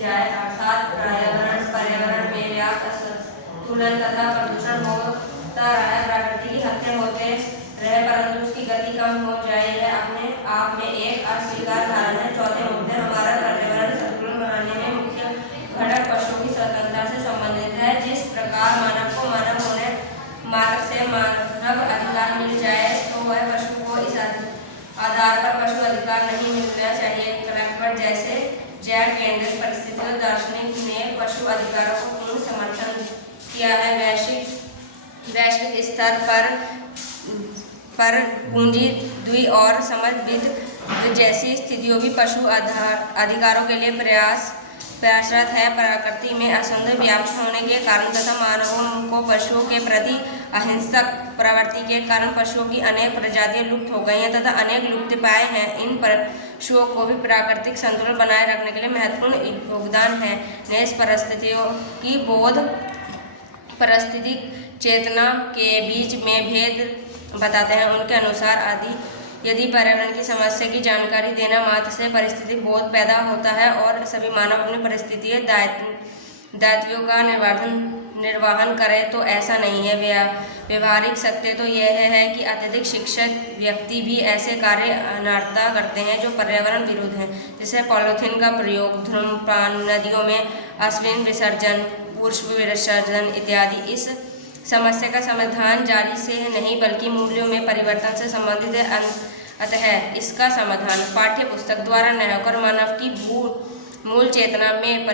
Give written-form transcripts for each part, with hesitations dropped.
जाए, अर्थात पर्यावरण में व्याप्त असंतुलन तथा प्रदूषण होता रहे, प्रकृति की हत्या होते रहे परंतु उसकी गति कम हो जाए, यह अपने आप में एक अस्वीकार्य कारण है। चौथे मुद्दे हमारा पर्यावरण संतुलन बनाने में मुख्य घटक पशुओं की स्वतंत्रता से संबंधित है। जिस प्रकार मानव को मानव होने मात्र से मानव अधिकार मिल जाए तो वह पशु को इस आधार पर पशु अधिकार नहीं मिलना चाहिए। क्रैपर जैसे जैव केंद्रित परिस्थितियों दार्शनिक ने पशु अधिकारों को पूर्ण समर्थन किया है। वैश्विक स्तर पर पूंजी द्वी और समझ जैसी स्थितियों भी पशु अधिकारों के लिए प्रयासरत है। प्रकृति में असंतुलन व्याप्त होने के कारण तथा मानवों को पशुओं के प्रति अहिंसक प्रवृत्ति के कारण पशुओं की अनेक प्रजातियां लुप्त हो गई हैं तथा अनेक लुप्तप्राय हैं। इन पशुओं को भी प्राकृतिक संतुलन बनाए रखने के लिए महत्वपूर्ण योगदान है। इस परिस्थितियों की बोध पारिस्थितिक चेतना के बीच में भेद बताते हैं। उनके अनुसार यदि पर्यावरण की समस्या की जानकारी देना मात्र से परिस्थितिक बोध पैदा होता है और सभी मानव अपने परिस्थितियों दायित्वों का निर्वहन करें तो ऐसा नहीं है। व्यवहारिक सत्य तो यह है कि अत्यधिक शिक्षित व्यक्ति भी ऐसे कार्य अनर्थता करते हैं जो पर्यावरण विरुद्ध हैं, जैसे पॉलीथीन का प्रयोग, धूम्रपान, नदियों में अश्लील विसर्जन, पुष्प विसर्जन इत्यादि। इस समस्या का समाधान जारी से नहीं बल्कि मूल्यों में परिवर्तन से संबंधित है। अतः इसका समाधान पाठ्य पुस्तक द्वारा न होकर मानव की मूल चेतना में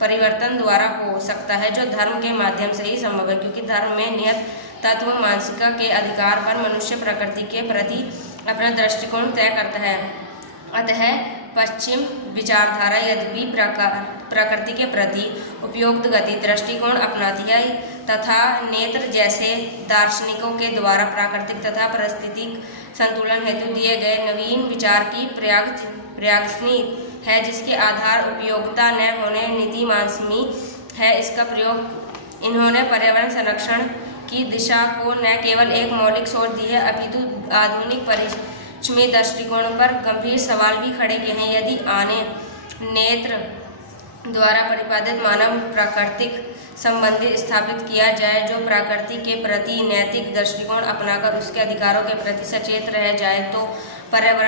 परिवर्तन द्वारा हो सकता है, जो धर्म के माध्यम से ही संभव है, क्योंकि धर्म में नियत तत्व मानसिकता के अधिकार पर मनुष्य प्रकृति के प्रति अपना दृष्टिकोण तय करता है। अतः पश्चिम विचारधारा यद्यपि प्रकृति के प्रति उपयुक्त गति दृष्टिकोण अपनाती है तथा नेत्र जैसे दार्शनिकों के द्वारा प्राकृतिक तथा पारिस्थितिक संतुलन हेतु दिए गए नवीन विचार की प्रयासनी है, जिसके आधार उपयोगिता न होने नीति मानसमी है। इसका प्रयोग इन्होंने पर्यावरण संरक्षण की दिशा को न केवल एक मौलिक सोच दी है अपितु आधुनिक पश्चिमी दृष्टिकोण पर गंभीर सवाल भी खड़े किए हैं। यदि आने नेत्र द्वारा प्रतिपादित मानव प्राकृतिक संबंधी स्थापित किया जाए, जो प्रकृति के प्रति नैतिक दृष्टिकोण अपनाकर उसके अधिकारों के प्रति सचेत रह जाए, तो पर्यावरण